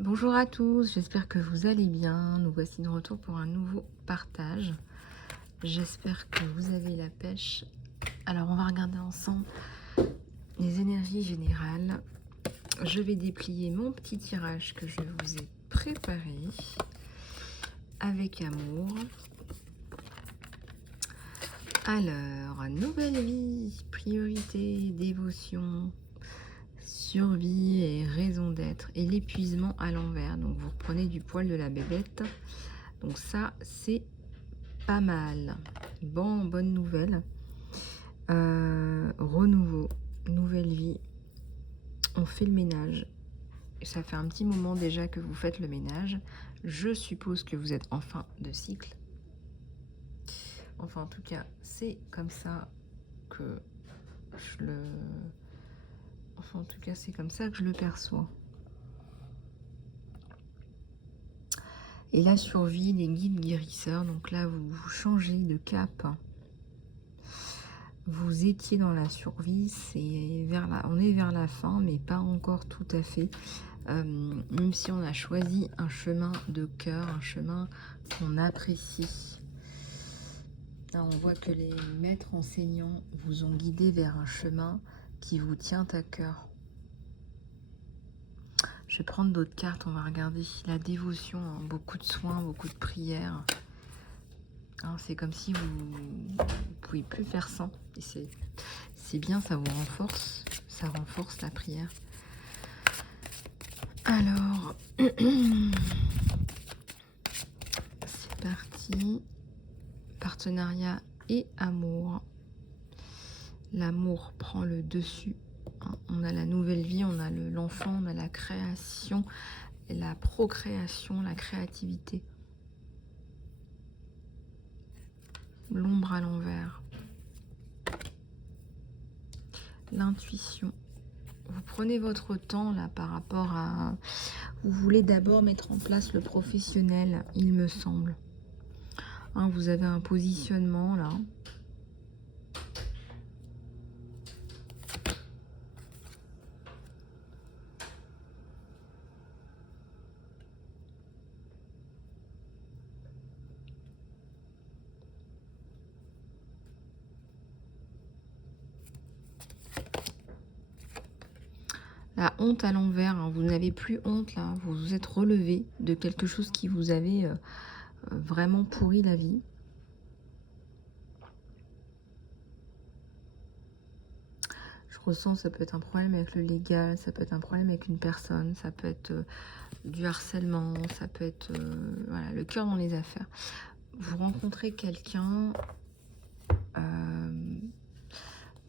Bonjour à tous, j'espère que vous allez bien. Nous voici de retour pour un nouveau partage. J'espère que vous avez la pêche. Alors on va regarder ensemble les énergies générales. Je vais déplier mon petit tirage que je vous ai préparé avec amour. Alors, nouvelle vie, priorité, dévotion, survie et raison d'être. Et l'épuisement à l'envers. Donc vous reprenez du poil de la bébête. Donc ça, c'est pas mal. Bon, bonne nouvelle. Renouveau, nouvelle vie. On fait le ménage. Ça fait un petit moment déjà que vous faites le ménage. Je suppose que vous êtes en fin de cycle. Enfin, en tout cas, c'est comme ça que je le... Enfin, en tout cas, c'est comme ça que je le perçois. Et la survie, les guides guérisseurs. Donc là, vous changez de cap. Vous étiez dans la survie, on est vers la fin, mais pas encore tout à fait. Même si on a choisi un chemin de cœur, un chemin qu'on apprécie. Là, on voit que les maîtres enseignants vous ont guidé vers un chemin qui vous tient à cœur. Je vais prendre d'autres cartes, on va regarder la dévotion, hein, beaucoup de soins, beaucoup de prières. Hein, c'est comme si vous ne pouvez plus faire sans. Et c'est bien, ça vous renforce. Ça renforce la prière. Alors, c'est parti. Partenariat et amour. L'amour prend le dessus. On a la nouvelle vie, on a l'enfant, on a la création, la procréation, la créativité. L'ombre à l'envers. L'intuition. Vous prenez votre temps là par rapport à... Vous voulez d'abord mettre en place le professionnel, il me semble. Hein, vous avez un positionnement là. La honte à l'envers, hein, vous n'avez plus honte là, vous vous êtes relevé de quelque chose qui vous avait vraiment pourri la vie. Je ressens, ça peut être un problème avec le légal, ça peut être un problème avec une personne, ça peut être du harcèlement, ça peut être voilà, le cœur dans les affaires. Vous rencontrez quelqu'un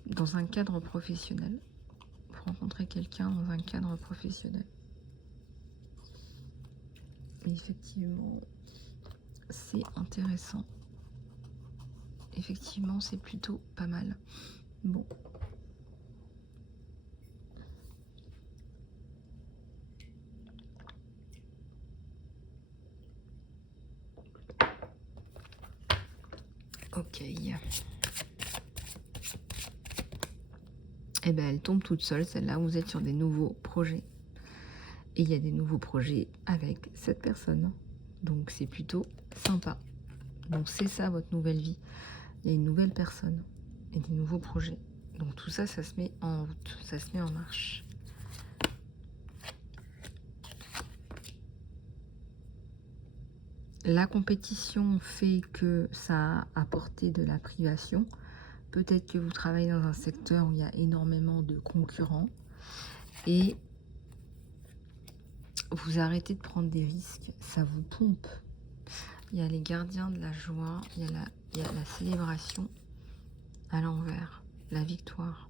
dans un cadre professionnel. Vous rencontrez quelqu'un dans un cadre professionnel. Et effectivement, c'est intéressant. Effectivement, c'est plutôt pas mal. Bon. Ok. Et bien, elle tombe toute seule, celle-là. Vous êtes sur des nouveaux projets. Et il y a des nouveaux projets avec cette personne. Donc, c'est plutôt sympa. Donc, c'est ça, votre nouvelle vie. Il y a une nouvelle personne et des nouveaux projets. Donc, tout ça, ça se met en route. Ça se met en marche. La compétition fait que ça a apporté de la privation. Peut-être que vous travaillez dans un secteur où il y a énormément de concurrents et vous arrêtez de prendre des risques, ça vous pompe. Il y a les gardiens de la joie, il y a la célébration à l'envers, la victoire.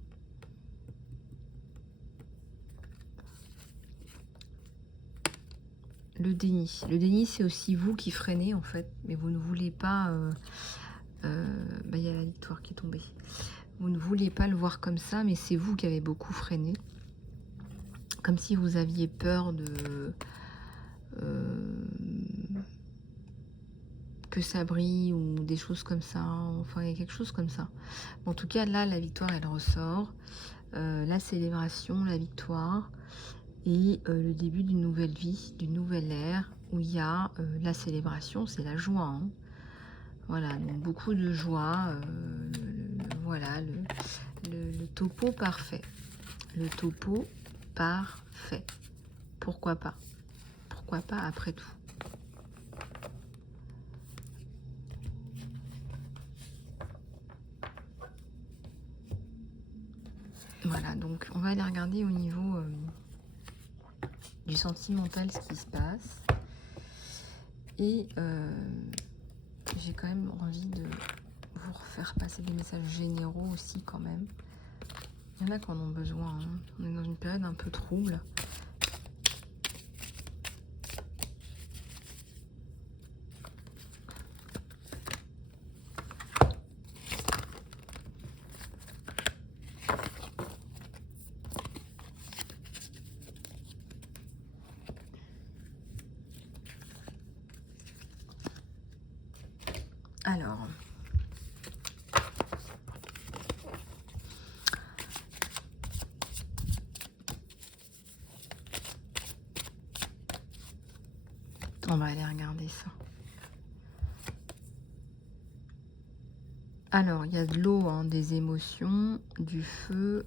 Le déni. Le déni, c'est aussi vous qui freinez en fait, mais vous ne voulez pas... il y a la victoire qui est tombée. Vous ne vouliez pas le voir comme ça, mais c'est vous qui avez beaucoup freiné. Comme si vous aviez peur de... que ça brille ou des choses comme ça. Enfin, il y a quelque chose comme ça. En tout cas, là, la victoire, elle ressort. La célébration, la victoire. et le début d'une nouvelle vie, d'une nouvelle ère où il y a la célébration, c'est la joie, hein. Voilà, donc beaucoup de joie, voilà le topo parfait. Le topo parfait. Pourquoi pas? Pourquoi pas après tout? Voilà, donc on va aller regarder au niveau du sentimental ce qui se passe. Et j'ai quand même envie de vous refaire passer des messages généraux aussi quand même. Il y en a qui en ont besoin, hein. On est dans une période un peu trouble. Alors, on va aller regarder ça. Alors, il y a de l'eau, hein, des émotions, du feu,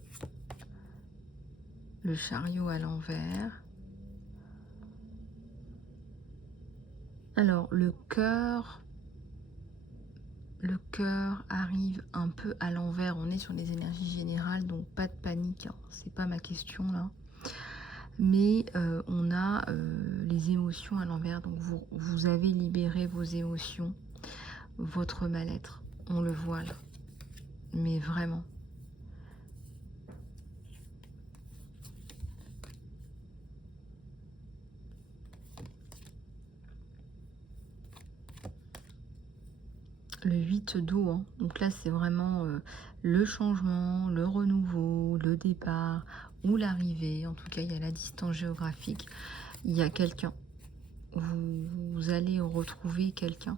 le chariot à l'envers. Alors, le cœur arrive un peu à l'envers. On est sur les énergies générales, donc pas de panique, hein. C'est pas ma question là. Mais on a les émotions à l'envers. Donc vous avez libéré vos émotions, votre mal-être. On le voit là. Mais vraiment. Le 8 d'eau, hein. Donc là c'est vraiment le changement, le renouveau, le départ ou l'arrivée. En tout cas, il y a la distance géographique. Il y a quelqu'un. Vous allez retrouver quelqu'un.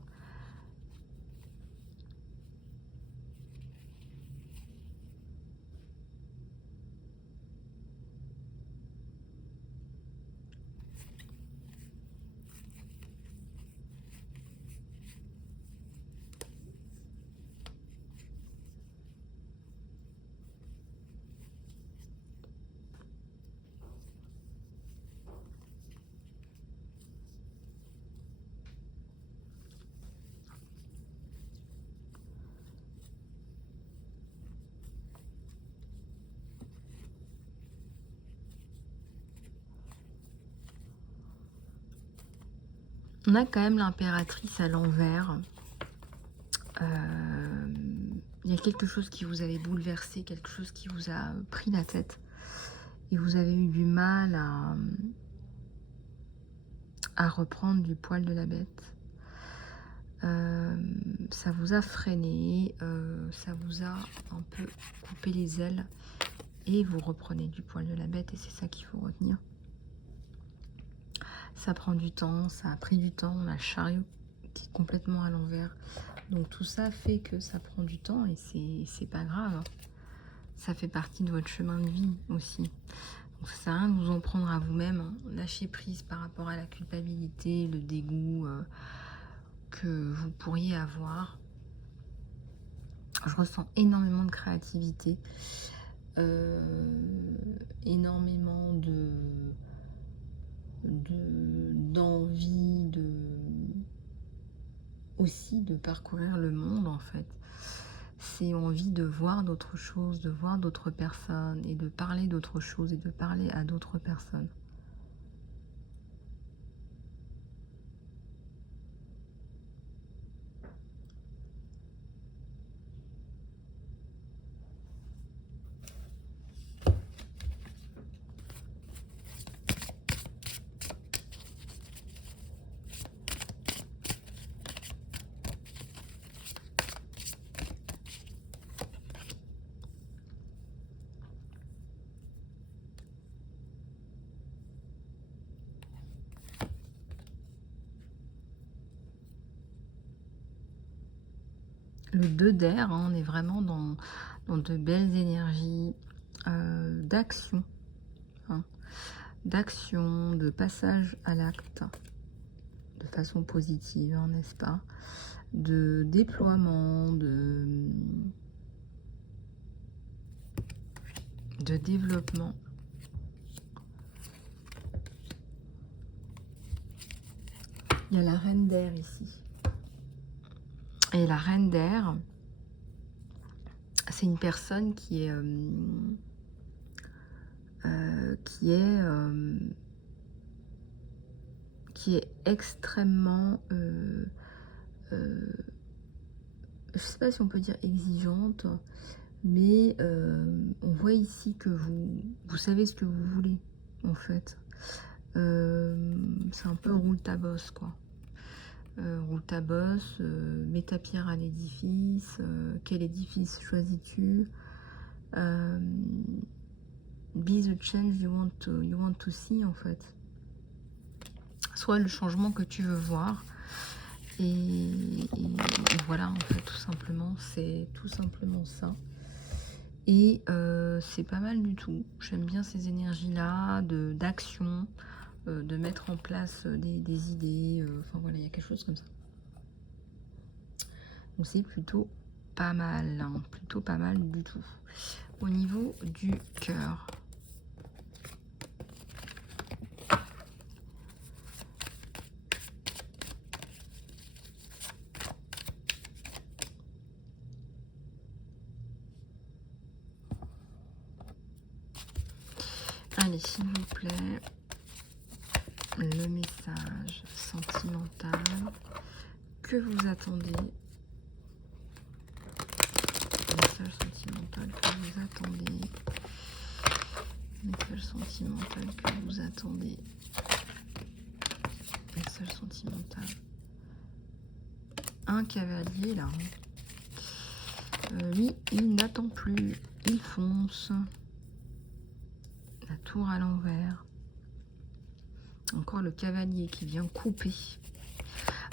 On a quand même l'impératrice à l'envers. Il y a quelque chose qui vous avait bouleversé, quelque chose qui vous a pris la tête. Et vous avez eu du mal à reprendre du poil de la bête. Ça vous a freiné, ça vous a un peu coupé les ailes. Et vous reprenez du poil de la bête et c'est ça qu'il faut retenir. Ça prend du temps, ça a pris du temps. On a le chariot qui est complètement à l'envers. Donc tout ça fait que ça prend du temps et c'est pas grave. Ça fait partie de votre chemin de vie aussi. Donc ça sert à rien de vous en prendre à vous-même, hein. Lâchez prise par rapport à la culpabilité, le dégoût que vous pourriez avoir. Je ressens énormément de créativité, énormément d'envie aussi de parcourir le monde en fait. C'est envie de voir d'autres choses, de voir d'autres personnes et de parler d'autres choses et de parler à d'autres personnes. Le 2 d'air, hein, on est vraiment dans de belles énergies d'action, hein. d'action, de passage à l'acte de façon positive, hein, n'est-ce pas? De déploiement, de développement. Il y a la reine d'air ici. Et la reine d'air, c'est une personne qui est extrêmement, je sais pas si on peut dire exigeante, mais on voit ici que vous savez ce que vous voulez, en fait. C'est un peu roule ta bosse, quoi. Roule ta bosse, mets ta pierre à l'édifice. Quel édifice choisis-tu? Be the change you want to see, en fait. Soit le changement que tu veux voir. Et voilà, en fait, tout simplement, c'est tout simplement ça. Et c'est pas mal du tout. J'aime bien ces énergies-là, d'action, de mettre en place des idées. Enfin voilà, il y a quelque chose comme ça. Donc c'est plutôt pas mal, hein, plutôt pas mal du tout. Au niveau du cœur. Allez, s'il vous plaît, le message sentimental que vous attendez. Message sentimental que vous attendez. Message sentimental que vous attendez. Message sentimental. Un cavalier là. Lui, il n'attend plus. Il fonce. La tour à l'envers. Encore le cavalier qui vient couper.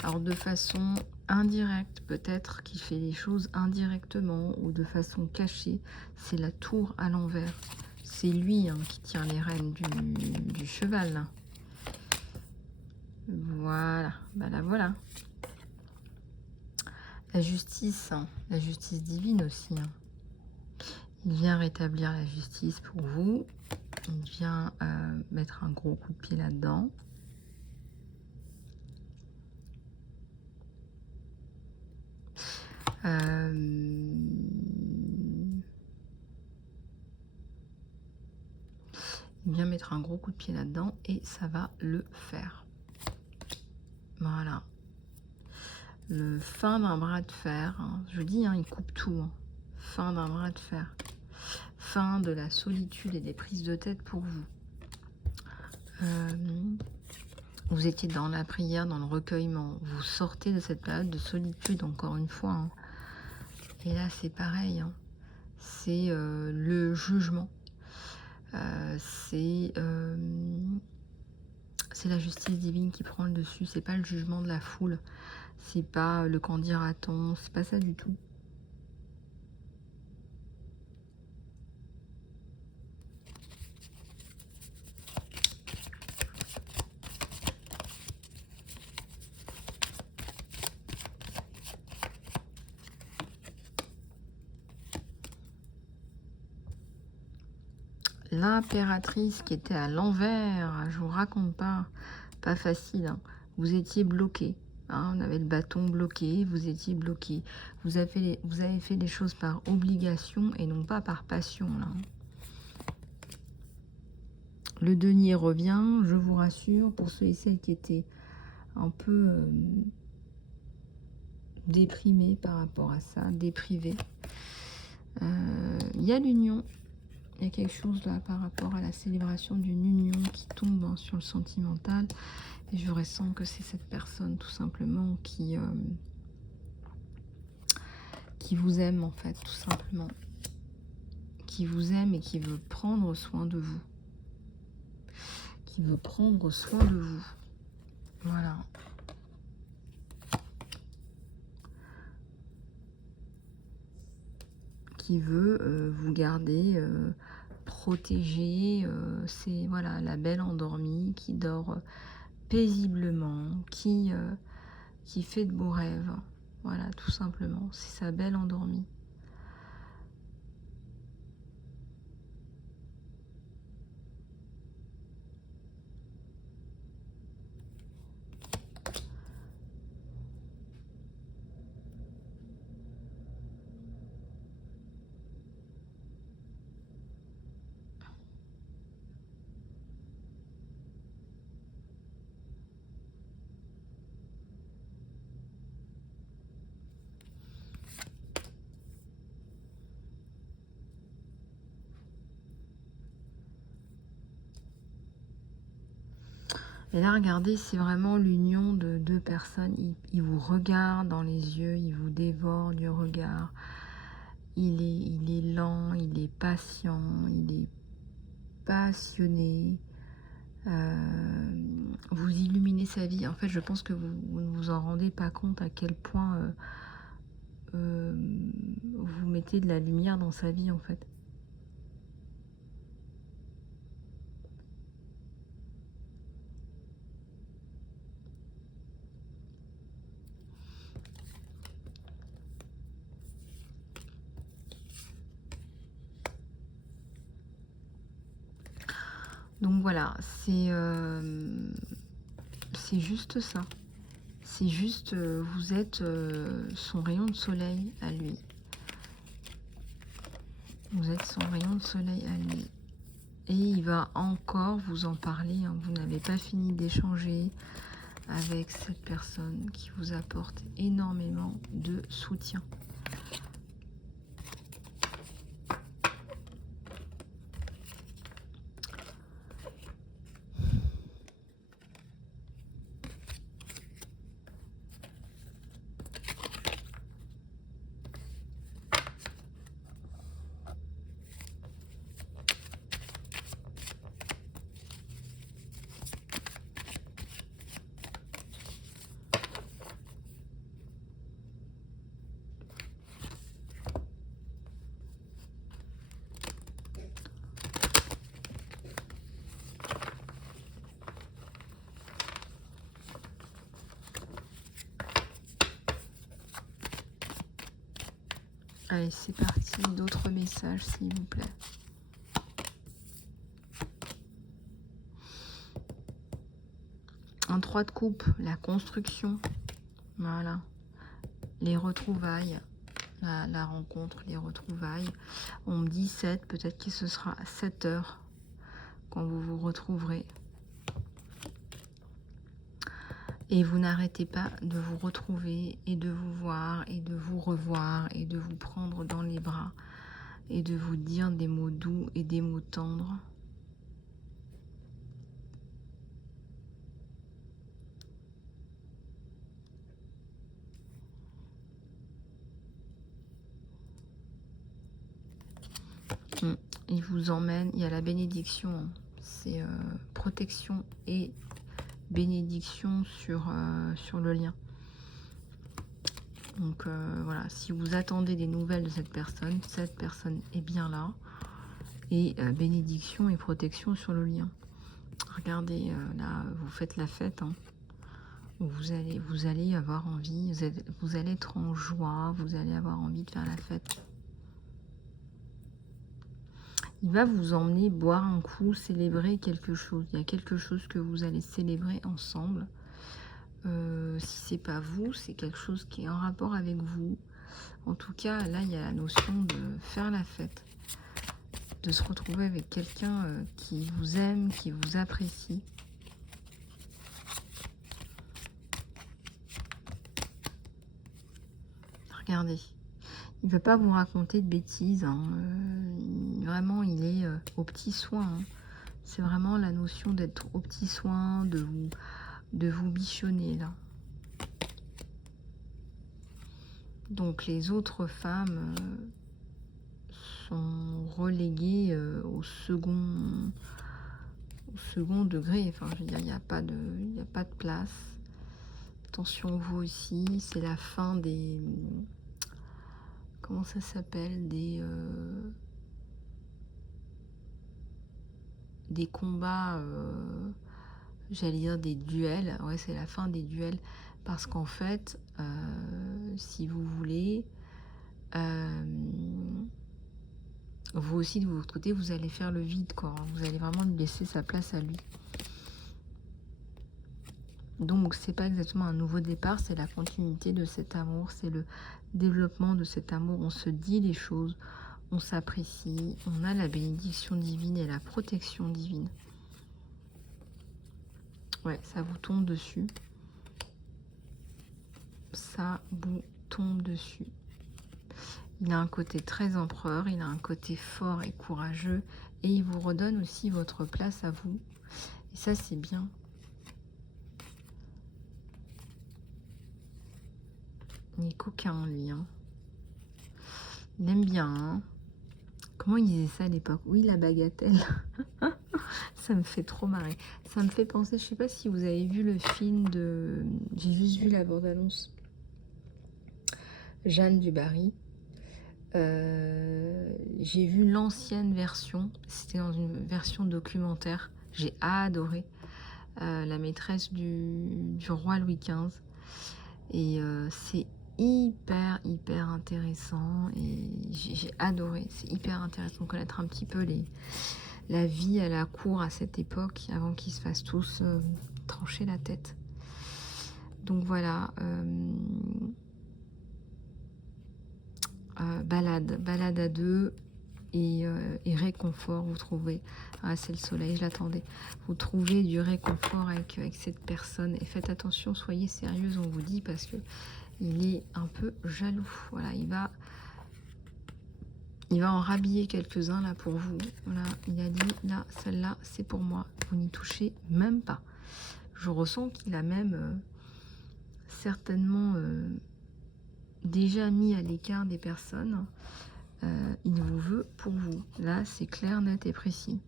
Alors de façon indirecte, peut-être qu'il fait les choses indirectement ou de façon cachée. C'est la tour à l'envers. C'est lui, hein, qui tient les rênes du cheval. Là. Voilà, bah là voilà. La justice divine aussi. Hein. Il vient rétablir la justice pour vous. Il vient mettre un gros coup de pied là-dedans. Il vient mettre un gros coup de pied là-dedans et ça va le faire. Voilà. Le fin d'un bras de fer. Hein. Je dis, hein, il coupe tout. Hein. Fin d'un bras de fer. Fin de la solitude et des prises de tête pour vous. Vous étiez dans la prière, dans le recueillement. Vous sortez de cette période de solitude, encore une fois. Hein. Et là, c'est pareil. Hein. C'est le jugement. C'est la justice divine qui prend le dessus. C'est pas le jugement de la foule. C'est pas le qu'en dira-t-on. C'est pas ça du tout. L'impératrice qui était à l'envers, je vous raconte pas, pas facile. Hein. Vous étiez bloqué. Hein, on avait le bâton bloqué, vous étiez bloqué. Vous avez fait les choses par obligation et non pas par passion. Là. Le denier revient, je vous rassure, pour ceux et celles qui étaient un peu déprimés par rapport à ça, déprivés. Il y a l'union. Il y a quelque chose là par rapport à la célébration d'une union qui tombe, hein, sur le sentimental. Et je ressens que c'est cette personne tout simplement qui vous aime en fait, tout simplement. Qui vous aime et qui veut prendre soin de vous. Qui veut prendre soin de vous. Voilà. Qui veut vous garder protégée. C'est voilà, la belle endormie qui dort paisiblement, qui fait de beaux rêves. Voilà, tout simplement. C'est sa belle endormie. Et là, regardez, c'est vraiment l'union de deux personnes. Il vous regarde dans les yeux, il vous dévore du regard. Il est lent, il est patient, il est passionné. Vous illuminez sa vie. En fait, je pense que vous ne vous en rendez pas compte à quel point vous mettez de la lumière dans sa vie, en fait. Donc voilà, c'est juste ça. C'est juste, vous êtes son rayon de soleil à lui. Vous êtes son rayon de soleil à lui. Et il va encore vous en parler, hein. Vous n'avez pas fini d'échanger avec cette personne qui vous apporte énormément de soutien. Allez, c'est parti. D'autres messages, s'il vous plaît. En 3 de coupe, la construction. Voilà. Les retrouvailles. La rencontre, les retrouvailles. On me dit 7, peut-être que ce sera à 7 heures quand vous vous retrouverez. Et vous n'arrêtez pas de vous retrouver et de vous voir et de vous revoir et de vous prendre dans les bras et de vous dire des mots doux et des mots tendres. Il vous emmène, il y a la bénédiction, hein. C'est protection et bénédiction sur le lien. Donc voilà, si vous attendez des nouvelles de cette personne est bien là. Et bénédiction et protection sur le lien. Regardez, là, vous faites la fête, hein. Vous allez avoir envie, vous allez être en joie, vous allez avoir envie de faire la fête. Il va vous emmener boire un coup, célébrer quelque chose. Il y a quelque chose que vous allez célébrer ensemble. Si c'est pas vous, c'est quelque chose qui est en rapport avec vous. En tout cas, là, il y a la notion de faire la fête. De se retrouver avec quelqu'un qui vous aime, qui vous apprécie. Regardez. Il ne veut pas vous raconter de bêtises, hein. Vraiment, il est aux petits soins, hein. C'est vraiment la notion d'être aux petits soins, de vous bichonner, là. Donc, les autres femmes sont reléguées au second degré. Enfin, je veux dire, il n'y a pas de place. Attention, vous aussi, c'est la fin des... Comment ça s'appelle? des combats, j'allais dire des duels. Ouais, c'est la fin des duels. Parce qu'en fait, si vous voulez, vous aussi, de votre côté, vous allez faire le vide, quoi. Vous allez vraiment lui laisser sa place à lui. Donc, c'est pas exactement un nouveau départ, c'est la continuité de cet amour, c'est le développement de cet amour. On se dit les choses, on s'apprécie, on a la bénédiction divine et la protection divine. Ouais, ça vous tombe dessus. Ça vous tombe dessus. Il a un côté très empereur, il a un côté fort et courageux, et il vous redonne aussi votre place à vous. Et ça, c'est bien. Il est coquin, lui. Hein. Il aime bien. Hein. Comment il disait ça à l'époque? Oui, la bagatelle. Ça me fait trop marrer. Ça me fait penser, je sais pas si vous avez vu le film de... J'ai juste vu la bande-annonce. Jeanne du Barry. J'ai vu l'ancienne version. C'était dans une version documentaire. J'ai adoré. La maîtresse du roi Louis XV. Et c'est hyper intéressant. Et j'ai adoré. C'est hyper intéressant de connaître un petit peu la vie à la cour à cette époque, avant qu'ils se fassent tous trancher la tête. Donc voilà, balade à deux et réconfort, vous trouvez. Ah, c'est le soleil, je l'attendais. Vous trouvez du réconfort avec cette personne. Et faites attention, soyez sérieuse, on vous dit, parce que il est un peu jaloux. Voilà, il va en rhabiller quelques-uns là pour vous. Voilà, il a dit, là, celle-là, c'est pour moi. Vous n'y touchez même pas. Je ressens qu'il a même certainement déjà mis à l'écart des personnes. Il vous veut pour vous. Là, c'est clair, net et précis.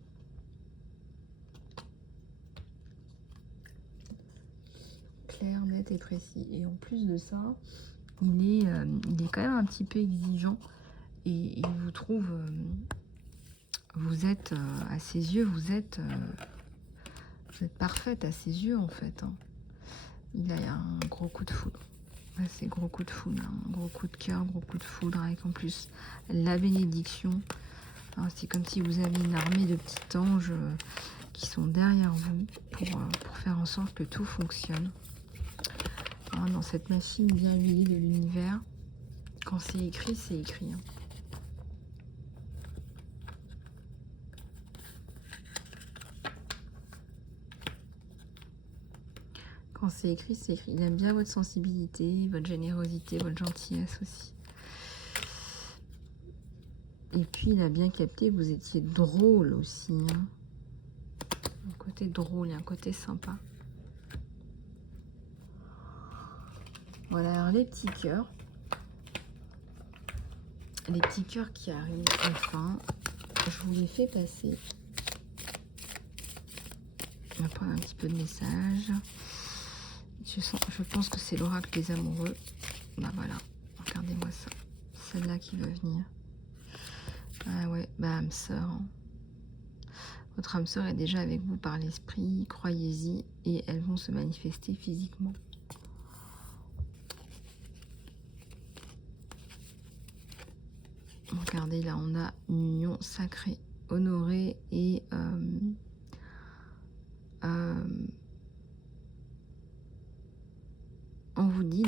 Clair, net et précis. Et en plus de ça, il est quand même un petit peu exigeant. Et il vous trouve... vous êtes, à ses yeux, vous êtes parfaite à ses yeux, en fait. Hein. Il a un gros coup de foudre. Là, c'est gros coup de foudre. Hein. Gros coup de cœur, gros coup de foudre. Avec en plus la bénédiction. C'est comme si vous aviez une armée de petits anges qui sont derrière vous pour faire en sorte que tout fonctionne. Dans cette machine bien huilée de l'univers, quand c'est écrit, c'est écrit. Hein. Quand c'est écrit, c'est écrit. Il aime bien votre sensibilité, votre générosité, votre gentillesse aussi. Et puis, il a bien capté que vous étiez drôle aussi. Hein. Un côté drôle, un côté sympa. Voilà, alors les petits cœurs. Les petits cœurs qui arrivent enfin. Je vous les fais passer. On va prendre un petit peu de message. Je pense que c'est l'oracle des amoureux. Bah voilà, regardez-moi ça. Celle-là qui veut venir. Ah ouais, bah âme sœur. Hein. Votre âme sœur est déjà avec vous par l'esprit, croyez-y, et elles vont se manifester physiquement. Regardez, là on a une union sacrée, honorée et on vous dit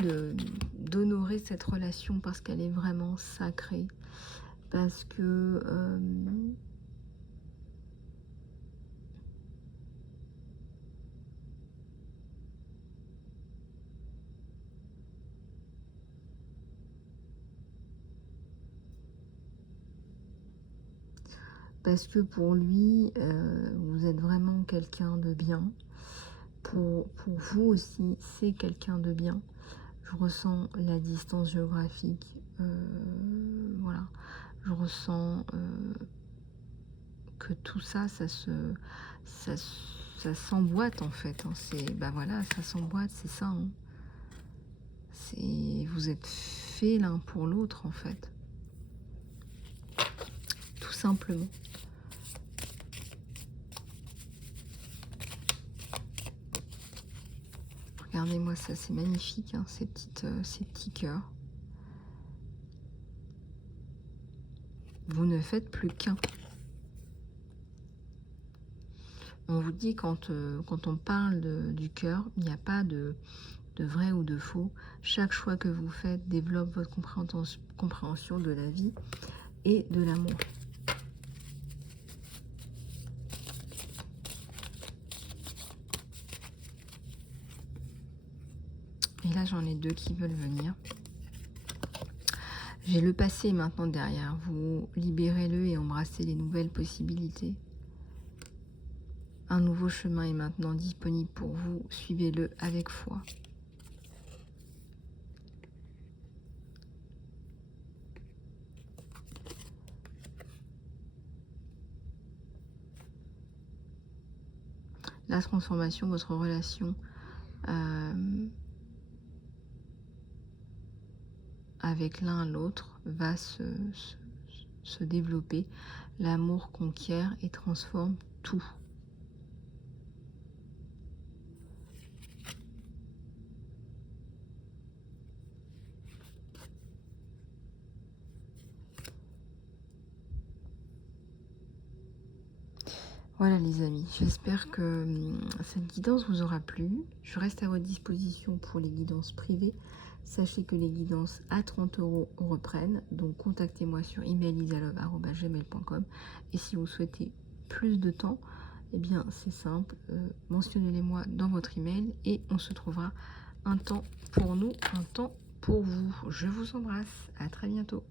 d'honorer cette relation parce qu'elle est vraiment sacrée. Parce que pour lui, vous êtes vraiment quelqu'un de bien. Pour vous aussi, c'est quelqu'un de bien. Je ressens la distance géographique. Voilà. Je ressens que tout ça, ça s'emboîte en fait. Hein. Bah voilà, ça s'emboîte, c'est ça. Hein. Vous êtes faits l'un pour l'autre en fait. Tout simplement. Regardez-moi ça, c'est magnifique, hein, ces petits cœurs. Vous ne faites plus qu'un. On vous dit quand on parle du cœur, il n'y a pas de vrai ou de faux. Chaque choix que vous faites développe votre compréhension de la vie et de l'amour. Et là, j'en ai deux qui veulent venir. J'ai le passé maintenant derrière vous. Libérez-le et embrassez les nouvelles possibilités. Un nouveau chemin est maintenant disponible pour vous. Suivez-le avec foi. La transformation, votre relation avec l'un à l'autre va se développer. L'amour conquiert et transforme tout. Voilà les amis, j'espère que cette guidance vous aura plu. Je reste à votre disposition pour les guidances privées. Sachez que les guidances à 30 € reprennent, donc contactez-moi sur emailisalogue@gmail.com. Et si vous souhaitez plus de temps, eh bien c'est simple, mentionnez-les-moi dans votre email et on se trouvera un temps pour nous, un temps pour vous. Je vous embrasse, à très bientôt.